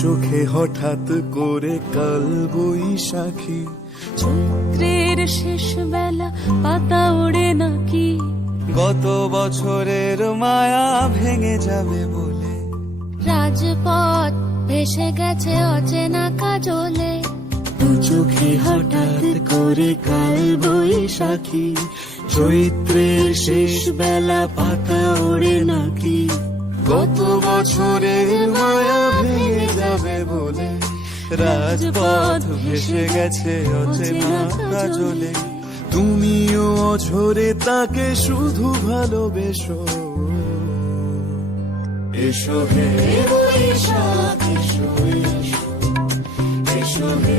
চোখে হঠাৎ করে কাল বৈশাখী, চৈত্রের শেষ বেলা পাতা ওড়ে নাকি, গত বছরের মায়া ভেঙে যাবে বলে, রাজপথ ভেসে গেছে অচেনা কাজলে, দু চোখে হঠাৎ করে কাল বৈশাখী, চৈত্রের শেষ বেলা পাতা ওড়ে নাকি, গত বছরের মায়া ভেঙে যাবে বলে, রাজপথ ভেসে গেছে অচেনা কাজলে। তুমিও অঝরে তাকে শুধু ভালোবেসো, এসো হে বৈশাখ এসো, এসো, এসো হে